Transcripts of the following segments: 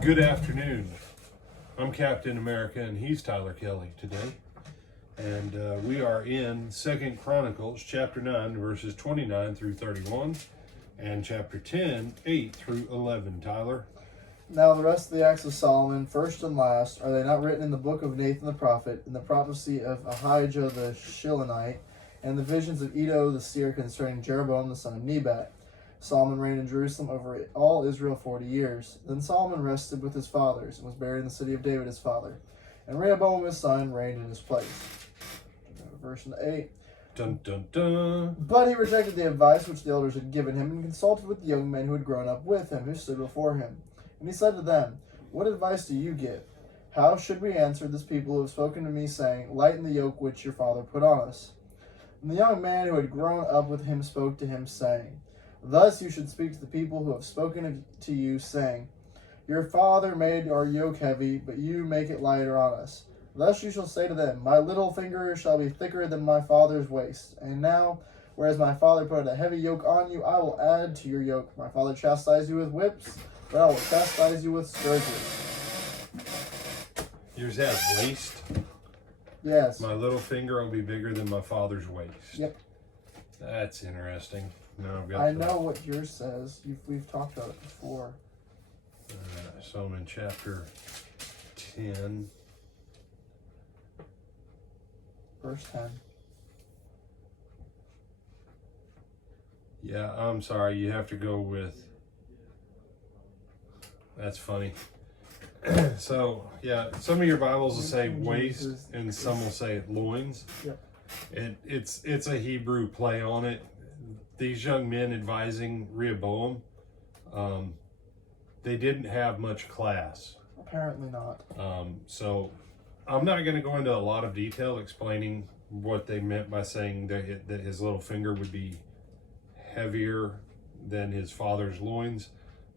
Good afternoon. I'm Captain America and he's Tyler Kelly today. And we are in 2 Chronicles chapter 9 verses 29 through 31 and chapter 10, 8 through 11. Tyler? Now the rest of the acts of Solomon, first and last, are they not written in the book of Nathan the prophet, in the prophecy of Ahijah the Shilonite, and the visions of Iddo the seer concerning Jeroboam the son of Nebat? Solomon reigned in Jerusalem over all Israel 40 years. Then Solomon rested with his fathers, and was buried in the city of David his father. And Rehoboam his son reigned in his place. Verse 8. Dun dun dun. But he rejected the advice which the elders had given him, and consulted with the young men who had grown up with him, who stood before him. And he said to them, What advice do you give? How should we answer this people who have spoken to me, saying, Lighten the yoke which your father put on us? And the young man who had grown up with him spoke to him, saying, Thus you should speak to the people who have spoken to you, saying, Your father made our yoke heavy, but you make it lighter on us. Thus you shall say to them, My little finger shall be thicker than my father's waist. And now, whereas my father put a heavy yoke on you, I will add to your yoke. My father chastised you with whips, but I will chastise you with scourges. Yours has waist? Yes. My little finger will be bigger than my father's waist. Yep. That's interesting. Now I've got I know what yours says. We've talked about it before. So I'm in chapter 10. Verse 10. Yeah, I'm sorry. You have to go with... That's funny. So, yeah, some of your Bibles will say waist, and some will say loins. Yep. It's a Hebrew play on it. These young men advising Rehoboam, they didn't have much class. Apparently not. So I'm not going to go into a lot of detail explaining what they meant by saying that his little finger would be heavier than his father's loins.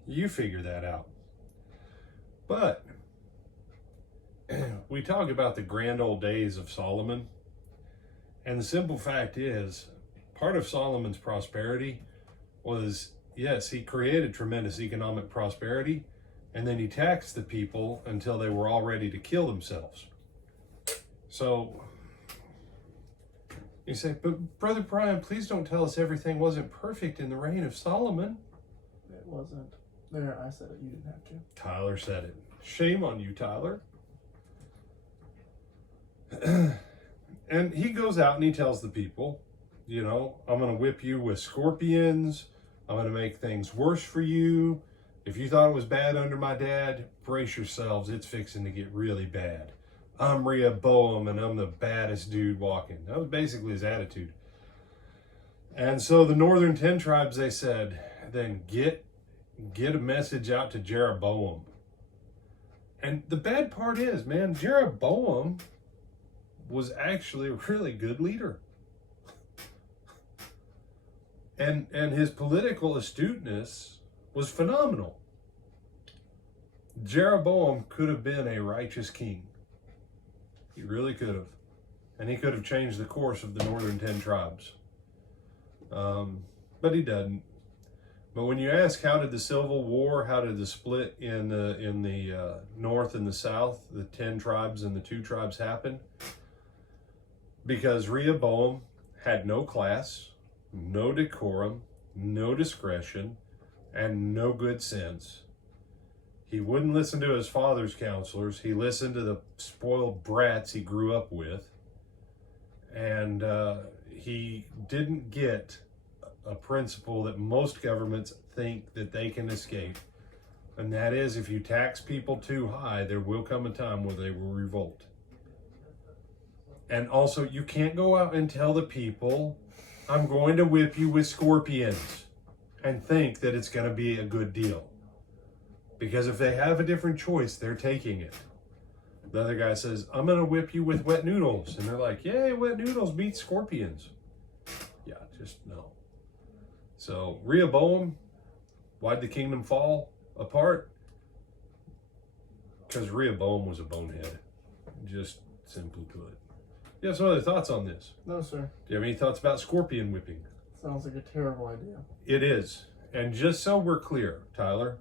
You figure that out. But we talk about the grand old days of Solomon, and the simple fact is, part of Solomon's prosperity was, yes, he created tremendous economic prosperity, and then he taxed the people until they were all ready to kill themselves. So you say, but Brother Brian, please don't tell us everything wasn't perfect in the reign of Solomon. It wasn't. There, I said it. You didn't have to. Tyler said it. Shame on you, Tyler. And he goes out and he tells the people, I'm going to whip you with scorpions. I'm going to make things worse for you. If you thought it was bad under my dad, brace yourselves. It's fixing to get really bad. I'm Rehoboam and I'm the baddest dude walking. That was basically his attitude. And so the northern 10 tribes, they said, then get a message out to Jeroboam. And the bad part is, man, Jeroboam was actually a really good leader. And his political astuteness was phenomenal. Jeroboam could have been a righteous king. He really could have. And he could have changed the course of the northern 10 tribes. But he doesn't. But when you ask how did the Civil War, how did the split in the north and the south, the 10 tribes and the 2 tribes happen? Because Rehoboam had no class, no decorum, no discretion, and no good sense. He wouldn't listen to his father's counselors. He listened to the spoiled brats he grew up with. And he didn't get a principle that most governments think that they can escape. And that is, if you tax people too high, there will come a time where they will revolt. And also, you can't go out and tell the people, I'm going to whip you with scorpions, and think that it's going to be a good deal. Because if they have a different choice, they're taking it. The other guy says, I'm going to whip you with wet noodles. And they're like, yay, wet noodles beat scorpions. Yeah, just no. So Rehoboam, why'd the kingdom fall apart? Because Rehoboam was a bonehead. Just simply put. You have some other thoughts on this? No, sir. Do you have any thoughts about scorpion whipping? Sounds like a terrible idea. It is. And just so we're clear, Tyler,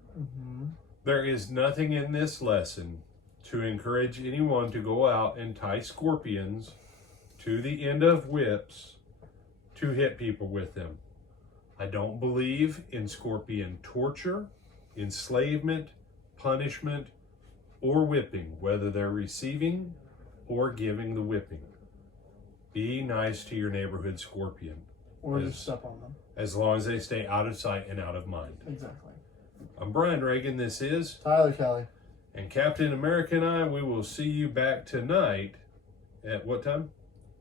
There is nothing in this lesson to encourage anyone to go out and tie scorpions to the end of whips to hit people with them. I don't believe in scorpion torture, enslavement, punishment, or whipping, whether they're receiving or giving the whipping. Be nice to your neighborhood scorpion. Or just step on them. As long as they stay out of sight and out of mind. Exactly. I'm Brian Reagan. This is Tyler Kelly. And Captain America and I, we will see you back tonight at what time?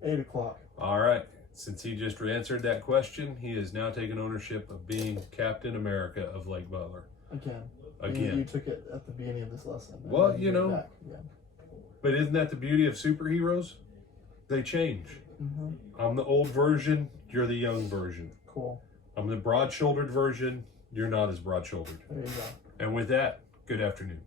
8 o'clock. All right. Since he just answered that question, he has now taken ownership of being Captain America of Lake Butler. Again. You took it at the beginning of this lesson. Well, you know, but isn't that the beauty of superheroes? They change. Mm-hmm. I'm the old version, you're the young version. Cool. I'm the broad-shouldered version, you're not as broad-shouldered. There you go. And with that, good afternoon.